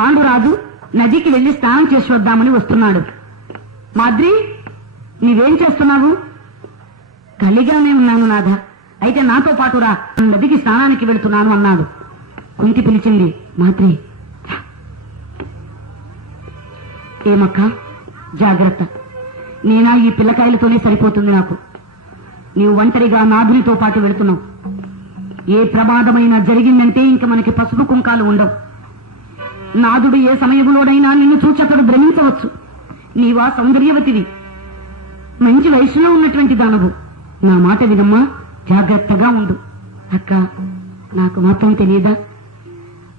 పాండురాజు నదికి వెళ్ళి స్నానం చేసి వద్దామని వస్తున్నాడు. మాద్రి నీవేం చేస్తున్నావు? ఖాళీగానే ఉన్నాను నాథ. అయితే నాతో పాటు రా. నదికి స్నానానికి వెళుతున్నాను అన్నాడు. కుంతి పిలిచింది మాద్రి. ఏమక్క? జాగ్రత్త. నేనా ఈ పిల్లకాయలతోనే సరిపోతుంది నాకు. నీవు ఒంటరిగా నాదునితో పాటు వెళుతున్నావు. ఏ ప్రమాదమైనా జరిగిందంటే ఇంక మనకి పసుపు కుంకాలు ఉండవు. నాదుడు ఏ సమయంలోనైనా నిన్ను చూచతడు భ్రమించవచ్చు. నీవా సౌందర్యవతివి. మంచి వయసులో ఉన్నటువంటి దానవు. నా మాట వినమ్మా జాగ్రత్తగా ఉండు. అక్క నాకు మాత్రం తెలియదా?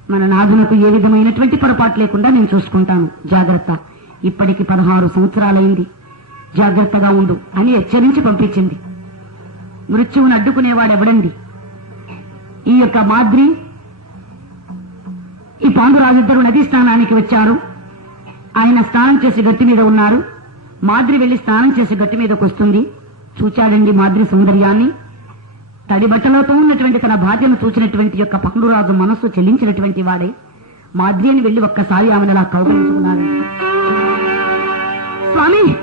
మన నాదునకు ఏ విధమైనటువంటి పొరపాటు లేకుండా నేను చూసుకుంటాను. జాగ్రత్త. ఇప్పటికి పదహారు సంవత్సరాలైంది. జాగ్రత్తగా ఉండు అని హెచ్చరించి పంపించింది. మృత్యువును అడ్డుకునేవాడెవడండి? ఈ యొక్క మాద్రి పాండురాజుద్దరు నదీ స్నానానికి వచ్చారు. ఆయన స్నానం చేసి గట్టి మీద ఉన్నారు. మాద్రి వెళ్ళి స్నానం చేసి గట్టి మీదకు వస్తుంది. చూచాడండి మాద్రి సౌందర్యాన్ని. తడి బట్టలతో ఉన్నటువంటి తన భార్యను చూచినటువంటి యొక్క పాండురాజు మనస్సు చెల్లించినటువంటి వాడే. మాద్రి అని వెళ్ళి ఒక్కసారి ఆమెను అలా కౌగలించుకున్నాడు. స్వామి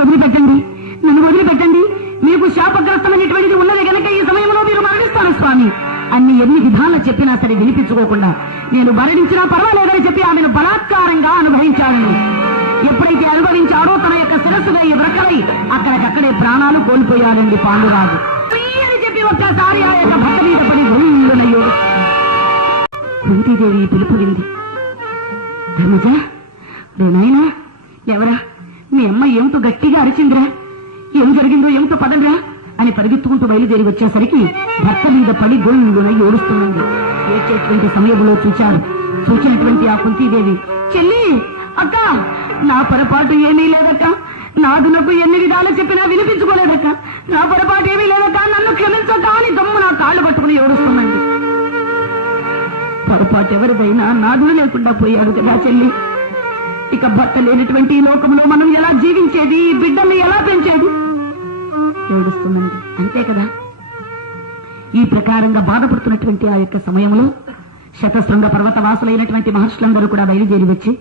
వదిలిపెట్టండి. నన్ను వదిలిపెట్టండి. మీకు శాపగ్రస్తమైనటువంటిది ఉన్నది గనక ఈ సమయంలో మీరు మరణిస్తారు స్వామి. అన్ని ఎన్ని విధాలు చెప్పినా సరే వినిపించుకోకుండా నేను మరణించినా పర్వాలేదని చెప్పి ఆమెను బలాత్కారంగా అనుభవించాలని ఎప్పుడైతే అనుభవించాడో తన యొక్క శిరస్సుగా ఈ అక్కడికక్కడే ప్రాణాలు కోల్పోయాడండి పాండురాజు. అని చెప్పి ఒక్కసారి ఆ యొక్క భర్త మీద పడి గుళ్ళనయ్యో కుంతీదేవి పిలుపు వింది. ధర్మజ రేనాయనా ఎవరా? మీ అమ్మ ఏమిటో గట్టిగా అరిచిందిరా. ఏం జరిగిందో ఏమిటో పదంరా అని పరిగెత్తుకుంటూ బయలుదేరి వచ్చేసరికి భర్త మీద పడి గొల్లున ఏడుస్తున్నది ఏడ్చేటువంటి సమయంలో చూచారు చూచినటువంటి ఆ కుంతీదేవి చెల్లి అక్క నా పొరపాటు ఏమీ లేదక్క. నాదునకు ఎన్ని విధాలు చెప్పినా వినిపించుకోలేదక్క. నా పొరపాటు ఏమీ లేదక్క. నన్ను క్షమించక అని దమ్ము నా కాళ్ళు పట్టుకుని ఏడుస్తున్నది పొరపాటు ఎవరిదైనా నాదులు లేకుండా పోయాడు కదా చెల్లి. ఇక భర్త లేనటువంటి ఈ లోకంలో మనం ఎలా జీవించేది? ఈ బిడ్డల్ని ఎలా పెంచేది? ఏడుస్తుందండి. అంతే కదా? ఈ ప్రకారంగా బాధపడుతున్నటువంటి ఆ యొక్క సమయంలో శతశృంగ పర్వత వాసులైనటువంటి మహర్షులందరూ కూడా బయలుదేరి వచ్చి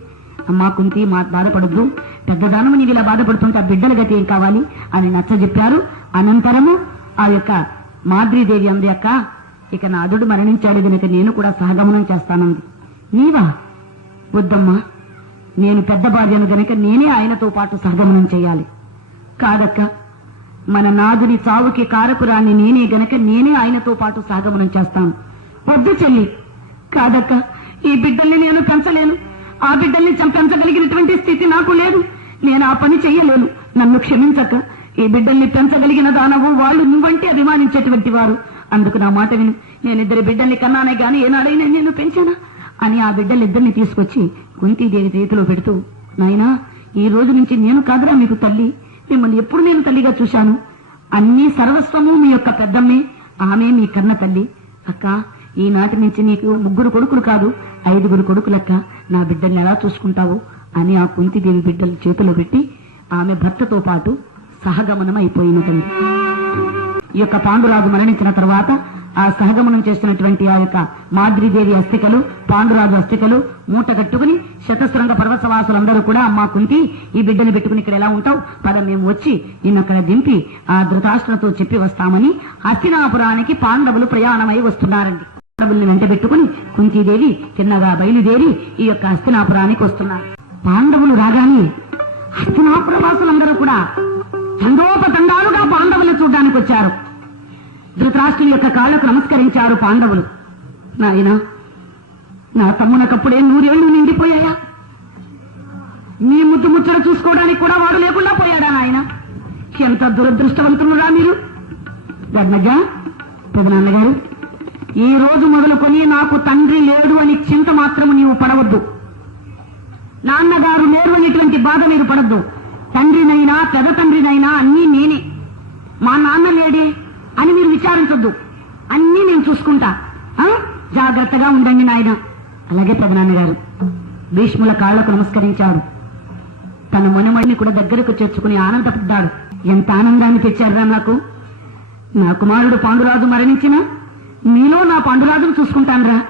అమ్మా కుంతి మా బాధపడద్దు. పెద్దదానము నీవు ఇలా బాధపడుతుంటే ఆ బిడ్డల గతి ఏం కావాలి? అని నచ్చ చెప్పారు అనంతరము ఆ యొక్క మాద్రీదేవి అంది అక్క ఇక నాదుడు మరణించాడు గనుక నేను కూడా సహగమనం చేస్తానంది. నీవా? వద్దమ్మా. నేను పెద్ద భార్యను గనుక నేనే ఆయనతో పాటు సహగమనం చేయాలి. కాదక్క. మన నాదుని చావుకి కారకురాన్ని నేనే గనక నేనే ఆయనతో పాటు సాగమనం చేస్తాను. వద్దు చెల్లి. కాదక్క ఈ బిడ్డల్ని నేను పెంచలేను. ఆ బిడ్డల్ని చం- పెంచగలిగినటువంటి స్థితి నాకు లేదు. నేను ఆ పని చెయ్యలేను. నన్ను క్షమించక. ఈ బిడ్డల్ని పెంచగలిగిన దానవు వాళ్ళు నువ్వంటే అభిమానించేటువంటి వారు. అందుకు నా మాట విను. నేనిద్దరు బిడ్డల్ని కన్నానే గాని ఏనాడైనా నేను పెంచానా? అని ఆ బిడ్డలిద్దరిని తీసుకొచ్చి కుంతీదేవి చేతిలో పెడుతూ నాయనా ఈ రోజు నుంచి నేను కాదురా మీకు తల్లి. మిమ్మల్ని ఎప్పుడు నేను తల్లిగా చూశాను? అన్ని సర్వస్వము మీ యొక్క పెద్దమ్మే ఆమె మీ కన్న తల్లి. అక్క ఈనాటి నుంచి నీకు ముగ్గురు కొడుకులు కాదు ఐదుగురు కొడుకులక్క. నా బిడ్డల్ని ఎలా చూసుకుంటావు అని ఆ కుంతిదేవి బిడ్డలు చేతిలో పెట్టి ఆమె భర్తతో పాటు సహగమనం అయిపోయినదండి ఈ యొక్క పాండురాజు మరణించిన తర్వాత ఆ సహగమనం చేస్తున్నటువంటి ఆ యొక్క మాద్రిదేవి అస్థికలు పాండురాజు అస్థికలు మూట కట్టుకుని శతశృంగ పర్వతవాసులందరూ కూడా అమ్మా కుంతి ఈ బిడ్డను పెట్టుకుని ఇక్కడ ఎలా ఉంటావు? పద మేము వచ్చి నిన్ను అక్కడ దింపి ఆ ధృతాష్ట్రతో చెప్పి వస్తామని హస్తినాపురానికి పాండవులు ప్రయాణమై వస్తున్నారండి. పాండవుల్ని వెంట పెట్టుకుని కుంతీదేవి చిన్నగా బయలుదేరి ఈ యొక్క హస్తినాపురానికి వస్తున్నారు. పాండవులు రాగానే హస్తినాపురవాసులందరూ కూడా తండోపతండాలుగా పాండవులు చూడడానికి వచ్చారు ధృతరాష్ట్రుని యొక్క కాళ్ళకు నమస్కరించారు పాండవులు. నాయనా నా తమ్మునకప్పుడే నూరేళ్ళు నిండిపోయాయా? మీ ముద్దు ముచ్చట చూసుకోవడానికి కూడా వాడు లేకుండా పోయాడా నాయన? ఎంత దురదృష్టవంతులురా మీరు. ధర్మజ పెదనాన్నగారు ఈ రోజు మొదలుకొని నాకు తండ్రి లేడు అని చింత మాత్రం నీవు పడవద్దు. నాన్నగారు లేరు అనేటువంటి బాధ మీరు పడద్దు. తండ్రినైనా పెద్ద తండ్రినైనా అన్నీ నేనే. మా నాన్న లేడే అని మీరు విచారించొద్దు. అన్నీ నేను చూసుకుంటా. ఆ? జాగ్రత్తగా ఉండండి నాయన. అలాగే పెదనాన్నగారు భీష్ముల కాళ్ళకు నమస్కరించాడు. తన మొనమణిని కూడా దగ్గరకు చేర్చుకుని ఆనందపడ్డాడు ఎంత ఆనందాన్ని తెచ్చారా నాకు. నా కుమారుడు పాండురాజు మరణించిన మీలో నా పాండురాజును చూసుకుంటానురా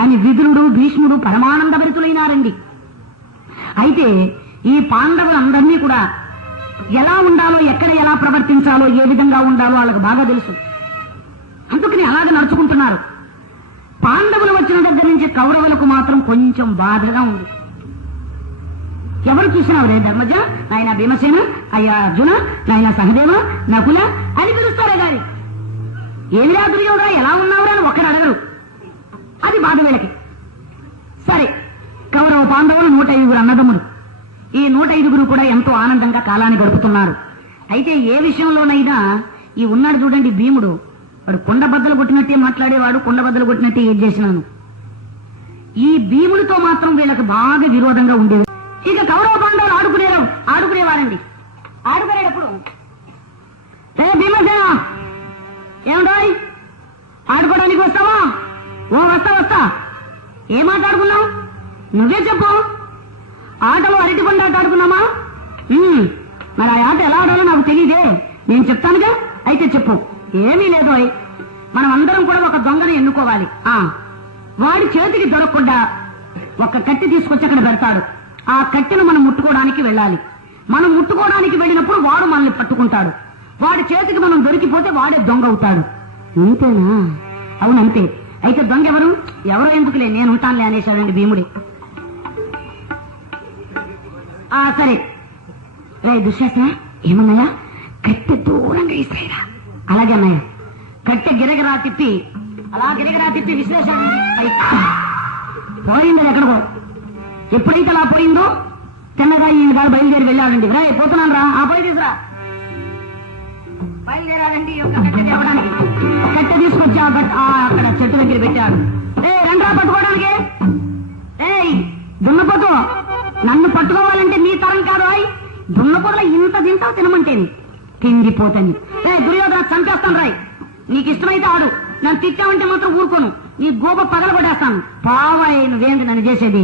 అని విదురుడు భీష్ముడు పరమానంద భరితులైనారండి. అయితే ఈ పాండవులందరినీ కూడా ఎలా ఉండాలో ఎక్కడ ఎలా ప్రవర్తించాలో ఏ విధంగా ఉండాలో వాళ్ళకు బాగా తెలుసు. అందుకని అలాగే నడుచుకుంటున్నారు. పాండవులు వచ్చిన దగ్గర నుంచి కౌరవులకు మాత్రం కొంచెం బాధగా ఉంది. ఎవరు చూసినా రే ధర్మజ? నాయన భీమసేన అయ్యా అర్జున నాయన సహదేవ నకుల అని పిలుస్తారే గాని. ఏమి దుర్యోధన ఎలా ఉన్నావురా అని ఒక్కడు అడగరు. అది బాధ వీళ్ళకి. సరే కౌరవ పాండవులు నూట ఐదుగురు అన్నదమ్ములు. ఈ నూట ఐదుగురు కూడా ఎంతో ఆనందంగా కాలాన్ని గడుపుతున్నారు. అయితే ఏ విషయంలోనైనా ఈ ఉన్నాడు చూడండి భీముడు. వాడు కొండ బద్దలు కొట్టినట్టే మాట్లాడేవాడు కొండ బద్దలు కొట్టినట్టే ఏం చేసినాను? ఈ భీముడితో మాత్రం వీళ్ళకి బాగా విరోధంగా ఉండేది. ఇక కౌరవ పాండవులు ఆడుకునే ఆడుకునేవారండి. ఆడుకునేటప్పుడు ఏ భీమసేన ఏమిటోయ్ ఆడుకోవడానికి వస్తావా? ఓ వస్తా వస్తా. ఏం మాట్లాడుకున్నావు నువ్వే చెప్పు. ఆటలో అరటి ఆట ఆడుకున్నామా? ఉమ్, మరి ఆ ఆట ఎలా ఆడాలో నాకు తెలియదే నేను చెప్తానుగా? అయితే చెప్పు. ఏమీ లేదోయ్ మనం అందరం కూడా ఒక దొంగని ఎన్నుకోవాలి. ఆ వాడి చేతికి దొరకకుండా ఒక కట్టి తీసుకొచ్చి అక్కడ పెడతాడు ఆ కట్టెను మనం ముట్టుకోవడానికి వెళ్ళాలి. మనం ముట్టుకోవడానికి వెళ్ళినప్పుడు వాడు మనల్ని పట్టుకుంటాడు. వాడి చేతికి మనం దొరికిపోతే వాడే దొంగ అవుతాడు. అంతేనా అవునంతే అయితే దొంగ ఎవరు? ఎవరో ఎందుకులే? నేను ఉంటానులే అనేశాడండి భీముడి. ఆ సరే. రే దుశ్శాసన ఏమన్నాయా? కట్టె దూరంగా ఇస్తాయిరా. అలాగే అన్నయ్య. కట్టె గిరగిరా తిప్పి అలా గిరగిరా తిప్పి విశ్లేషణ పోయింది ఎక్కడికో. ఎప్పుడైతే అలా పోయిందో తిన్నగా ఈ గారు బయలుదేరి వెళ్ళాడండి రా పోతున్నాను రా. ఆ పోయి తీసురా. బయలుదేరాడండి ఈ కట్టె తేవడానికి. కట్టె తీసుకొచ్చి ఆ అక్కడ చెట్టు దగ్గర పెట్టాడు ఏ రండ్రా పట్టుకోవడానికి. ఏయ్ దున్నపోతు. నన్ను పట్టుకోవాలంటే నీ తరం కాదు అయ్ దున్నపోతుల ఇంత తింటావు తినమంటేని తిండిపోతాను ఏ దుర్యోధన చంపేస్తాను రాయ్. నీకు ఇష్టమైతే ఆడు. నన్ను తిట్టావంటే మాత్రం ఊరుకోను. నీ గోప పగలగొట్టేస్తాను పావాయ్ నువ్వేంటి నన్ను చేసేది?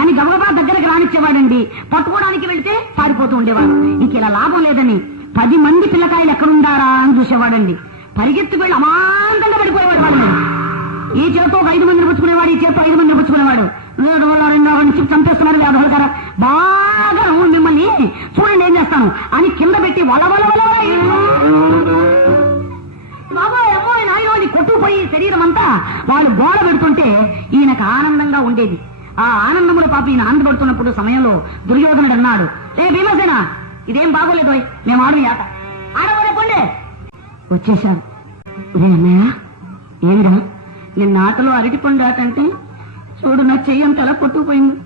అని గబగబా దగ్గరకు రానిచ్చేవాడండి. పట్టుకోవడానికి వెళ్తే పారిపోతూ ఉండేవాడు. ఇంక ఇలా లాభం లేదని పది మంది పిల్లకాయలు ఎక్కడుండారా అని చూసేవాడండి. పరిగెత్తుకు వెళ్ళి అమాంతంగా పడిపోయేవాడు వాళ్ళు ఈ చేతితో ఒక ఐదు మందిని పుచ్చుకునేవాడు ఈ చేతితో ఐదు మందిని పుచ్చుకునేవాడు. లేదు వాళ్ళ రెండో వాడిని చంపేస్తున్నారు లేదు గారు. బాగా మిమ్మల్ని. చూడండి ఏం చేస్తాను. అని కింద పెట్టి వల వల వల వల అని కొట్టుకుపోయి శరీరం అంతా వాళ్ళు గోడ పెడుతుంటే ఈయనకు ఆనందంగా ఉండేది. ఆ ఆనందంలో పాప ఈయన ఆనందపడుతున్నప్పుడు సమయంలో దుర్యోధనుడు అన్నాడు ఏ భీమసేన ఇదేం బాగోలేదు మేము ఆడు ఆట. ఆడవరే పోండే. వచ్చేశారు. ఒరే అన్నయ్య నిన్న ఆటలో అరటిపండు ఆట అంటే చూడు నా చెయ్యం తల ఎలా కొట్టుకుపోయింది.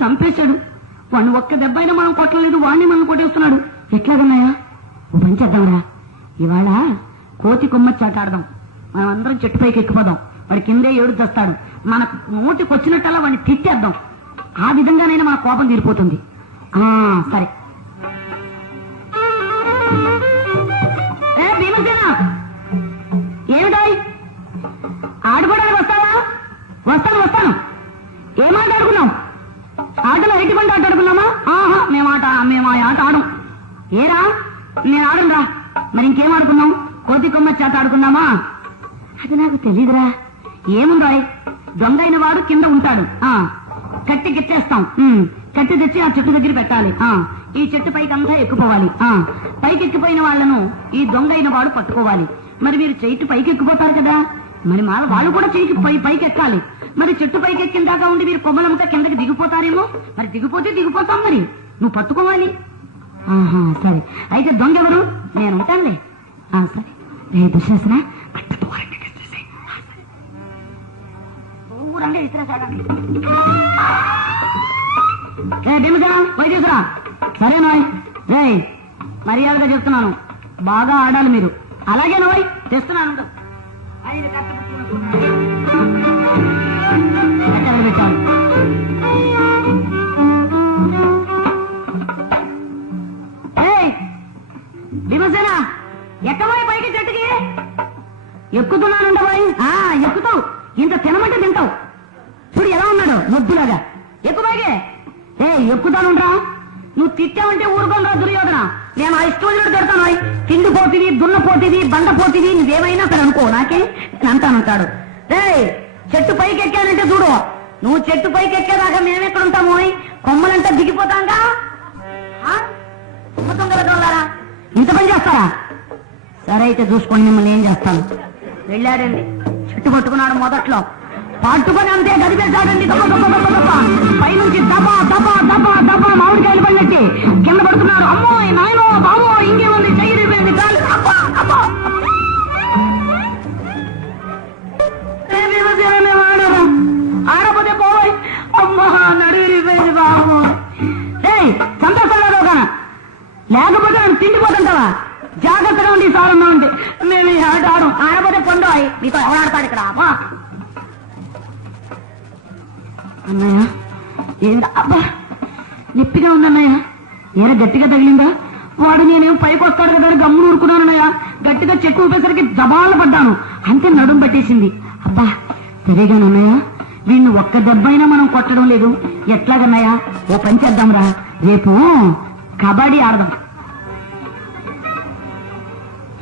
చంపేశాడు. వాడిని ఒక్క దెబ్బ అయినా మనం కొట్టలేదు వాడిని మనం కొట్టేస్తున్నాడు. ఎట్లాగన్నాయా ఓ పని చేద్దాంరా. ఇవాళ కోతి కొమ్మచ్చి ఆట మనం అందరం చెట్టు పైకి ఎక్కిపోదాం. వాడి కిందే ఏడు తెస్తాడు. మన నోటికి వచ్చినట్టల్లా వాడిని తిట్టేద్దాం. ఆ విధంగానైనా మన కోపం తీరిపోతుంది. ఆ సరే. ఏ భీమసేన! ఏమిటాయి? ఆడుకోవడానికి వస్తాను వస్తాను. ఏం ఆట ఆడుకున్నాం ఆటలో ఎటువంటి ఆట ఆడుకున్నామా? ఆహా మేము ఆట మేము ఆ ఆట ఆడం. ఏరా? నేను ఆడనురా మరి ఇంకేం ఆడుకున్నాం కోతి కొమ్మ చేత ఆడుకున్నామా? అది నాకు తెలీదురా. ఏముందాయ్ దొంగ అయిన వాడు కింద ఉంటాడు. ఆ కట్టె గిచ్చేస్తాం. కట్టి కట్టె తెచ్చి ఆ చెట్టు దగ్గర పెట్టాలి. ఆ ఈ చెట్టు పైకి అంతా ఎక్కుపోవాలి. ఆ పైకి ఎక్కిపోయిన వాళ్ళను ఈ దొంగ అయిన వాడు పట్టుకోవాలి. మరి మీరు చెట్టు పైకి ఎక్కిపోతారు కదా? మరి మా వాళ్ళు కూడా చెయ్యికి పై పైకి ఎక్కాలి మరి చెట్టు పైకి ఎక్కిన దాకా ఉండి మీరు కొమ్మలంతా కిందకి దిగిపోతారేమో? మరి దిగిపోతే దిగిపోతాం మరి. నువ్వు పట్టుకోవాలి. ఆహా సరే. అయితే దొంగ ఎవరు? నేను ఉంటానులే. సరే. రే దుశ్శాసన ఆ, సరే. దూరంగా సరే నాయ్. రే మర్యాదగా చెప్తున్నాను. బాగా ఆడాలి మీరు. అలాగే నోయ్. తెస్తున్నాను. ఐదు పుచ్చుకున్నాను. కట్ట భీమసేన పైకి చెట్టుకి ఎక్కుతున్నానంట బాయ్ ఎక్కుతావు. ఇంత తినమంటే తింటావు. చూడు ఎలా ఉన్నాడు ముద్దులాగా ఎక్కువ పైకి. ఏ ఎక్కుతానుండ్రా నువ్వు తిట్టావంటే ఊరుకోనరా దుర్యోధన. నేను ఆ ఇష్టం వచ్చినట్టు తిడతాను తిండి పోతివి దున్న పోతివి బండ పోతివి నువ్వేమైనా సరే అనుకో నాకే? అంటానంటాడు. ఏ చెట్టు పైకి ఎక్కానంటే చూడు. నువ్వు చెట్టు పైకి ఎక్కేదాకా మేము ఎక్కడ ఉంటాము కొమ్మలంతా దిగిపోతాంగా ఆ? కదా దొంగలారా? ఇంత పని చేస్తారా? సరే అయితే చూసుకోండి మిమ్మల్ని ఏం చేస్తాను. వెళ్ళాడండి. చెట్టు పట్టుకున్నాడు మొదట్లో. పట్టుకొని అంతే గదిపేశాడండి దబ్బ పైనుంచి దబా దబా దబా దబా మామిడికాయలు పడినట్టు కింద పడుతున్నాడు. అమ్మో నాయనో బాబో ఇంకేముంది? చెయ్యి రిపోయింది కాలు ఏయ్ చంపేస్తాడు లేకపోతే నేను తిండిపోతుంటావా? జాగ్రత్తగా ఉండి సారంగా ఉండి. మేము ఈ ఆట ఆడం ఆడపోతే పొండు అయి నీతో ఆడతాడు ఇక్కడ? అమ్మా. అన్నయ్య ఏంటి అబ్బా నొప్పిగా ఉందన్నయ్య ఏరా గట్టిగా తగిలిందా? వాడు నేనేం పైకి వస్తాడు కదా గమ్ము గమ్మును ఊరుకున్నానన్నయ్య గట్టిగా చెట్టు ఊపేసరికి దబాలు పడ్డాను. అంతే నడుం పట్టేసింది. అబ్బా సరిగానన్నయ్య వీడిని ఒక్క దెబ్బైనా మనం కొట్టడం లేదు. ఎట్లాగన్నయ్య? ఓ పని చేద్దాంరా. రేపు కబడ్డీ ఆడదాం.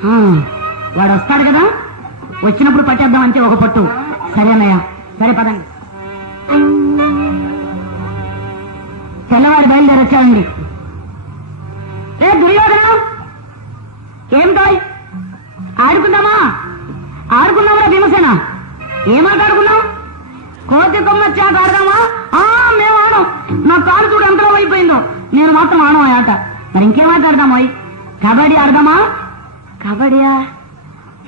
ఆ, వాడు వస్తాడు కదా? వచ్చినప్పుడు పట్టేద్దాం అంటే ఒక పట్టు. సరే అన్నయ్య సరే పదండి. తెల్లవారు బయలుదేరొచ్చాడండి రే దుర్యోధన? ఏం తాయ్? ఆడుకుందామా? ఆడుకుందామరా భీమసేన? ఏం ఆడుకున్నాం కోతి కొమ్మచ్చాక ఆడదామా? ఆ మేము ఆడం నా కాలు అయిపోయిందో? నేను మాత్రం ఆడం ఆ ఆట. మరి ఇంకేం ఆట ఆడదాం అయ్యి కబడ్డీ ఆడదామా? కబడ్డీయా?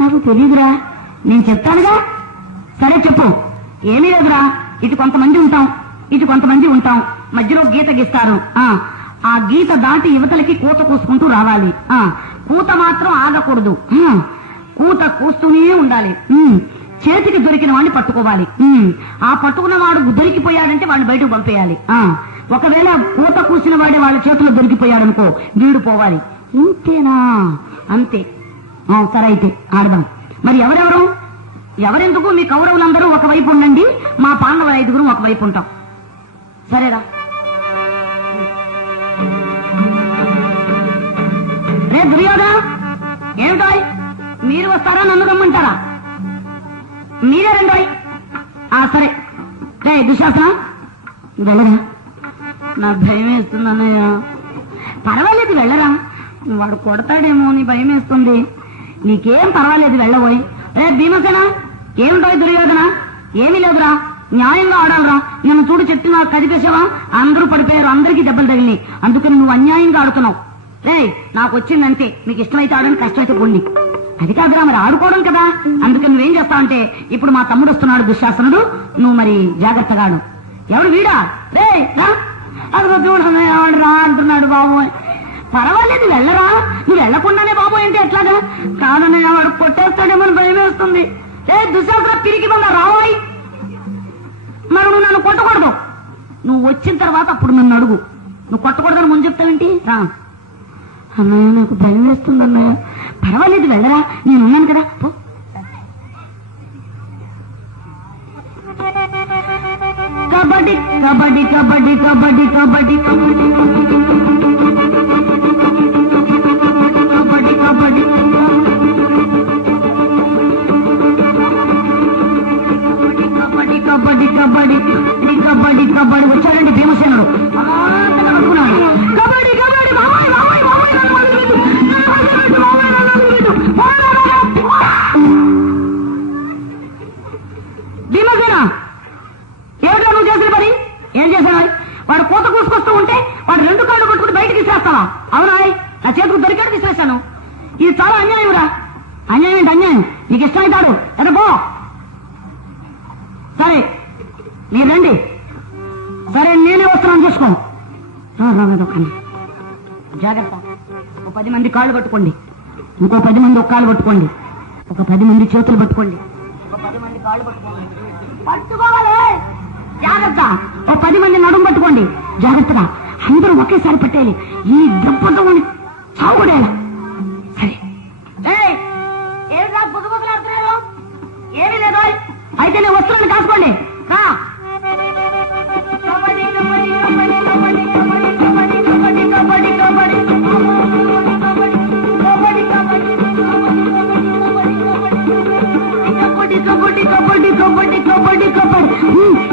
నాకు తెలియదురా నేను చెప్తానుగా? సరే చెప్పు. ఏమీ లేదురా. ఇటు కొంతమంది ఉంటాం. ఇటు కొంతమంది ఉంటాం. మధ్యలో గీత గీస్తారు. ఆ. ఆ గీత దాటి యువతలకి కూత కూసుకుంటూ రావాలి. ఆ. కూత మాత్రం ఆగకూడదు. కూత కూస్తూనే ఉండాలి. చేతికి దొరికిన వాడిని పట్టుకోవాలి. ఆ పట్టుకున్న వాడు దొరికిపోయాడంటే వాడిని బయటకు పంపేయాలి. ఆ. ఒకవేళ పూత కూసిన వాడి వాళ్ళ చేతిలో దొరికిపోయాడనుకో వీడు పోవాలి. ఇంతేనా? అంతే. ఆ, సరే అయితే ఆడదాం. మరి ఎవరెవరు? ఎవరెందుకు? మీ కౌరవులందరూ ఒకవైపు ఉండండి మా పాండవ ఐదుగురు ఒకవైపు ఉంటాం. సరేరా. రే దుర్యోధన! ఏమిటోయ్? మీరు వస్తారా? నన్ను రమ్మంటారా? మీరే రెండోయ్ ఆ సరే. రే దుశాసన వెళ్ళరా? నా భయం వేస్తుంది అన్నయ్య. పర్వాలేదు వెళ్ళరా. వాడు కొడతాడేమో నీ భయం వేస్తుంది. నీకేం పర్వాలేదు వెళ్ళబోయ్. రే భీమసేన ఏమిటోయ్ దుర్యోధన? ఏమీ లేదురా. న్యాయంగా ఆడాలరా. నన్ను చూడు చెప్తున్నా కదిపేసావా అందరూ పడిపోయారు. అందరికీ దెబ్బలు తగిలినాయి. అందుకని నువ్వు అన్యాయంగా ఆడుతున్నావు. రే నాకు వచ్చిందంతే. మీకు ఇష్టమైతే ఆడని కష్టమైతే పోండి. అది కాదురా మరి ఆడుకోవడం కదా. అందుకని నువ్వేం చేస్తావంటే ఇప్పుడు మా తమ్ముడు వస్తున్నాడు దుశ్శాసనుడు. నువ్వు మరి జాగ్రత్తగాడు ఎవడు వీడా? రే రా. అదిగో చూడమే ఎవడు రా అంటున్నాడు బాబు పర్వాలేదు వెళ్ళరా. నువ్వు వెళ్ళకుండానే బాబు ఏంటి ఎట్లాగా కాదన్నయ్య వాడు కొట్టేస్తాడేమో అని భయం వేస్తుంది. ఏ దుశ్శాసన తిరిగి మన రావాయి. మరి నువ్వు నన్ను కొట్టకూడదు. నువ్వు వచ్చిన తర్వాత అప్పుడు నన్ను అడుగు. నువ్వు కొట్టకూడదని ముందు చెప్తావేంటి? రా. అన్నయ్య నాకు భయం వేస్తుంది అన్నయ్య. పర్వాలేదు వెళ్ళరా. నేను ఉన్నాను కదా పో కబడ్డీ కబడ్డీ కబడ్డీ కబడ్డీ కబడ్డీ కబడ్డీ కబడ్డీ చేస్తావా? అవునాయ్ నా చేతులు దొరికాడు విసిరేశాను ఇది చాలా అన్యాయం రా అన్యాయం ఏంటి? అన్యాయం. నీకు ఇష్టమవుతాడు ఎద పో. సరే. మీరు రండి. సరే నేనే వస్తున్నాను చూసుకో. జాగ్రత్త. ఒక పది మంది కాళ్ళు పట్టుకోండి. ఇంకో పది మంది ఒక కాళ్ళు పట్టుకోండి. ఒక పది మంది చేతులు పట్టుకోండి. ఒక పది మంది కాళ్ళు పట్టుకోండి. పట్టుకోవాలి. జాగ్రత్త. ఒక పది మంది నడుము పట్టుకోండి. జాగ్రత్తగా. అందరూ ఒకేసారి పట్టేయాలి ఈ దెబ్బతో చావు పడేయాలి సరే ఏమి లేదు అయితే నేను కబడ్డీ కబడ్డీ రా కబడ్డీ కబడ్డీ కబడ్డీ కబడ్డీ కబడ్డీ కబడ్డీ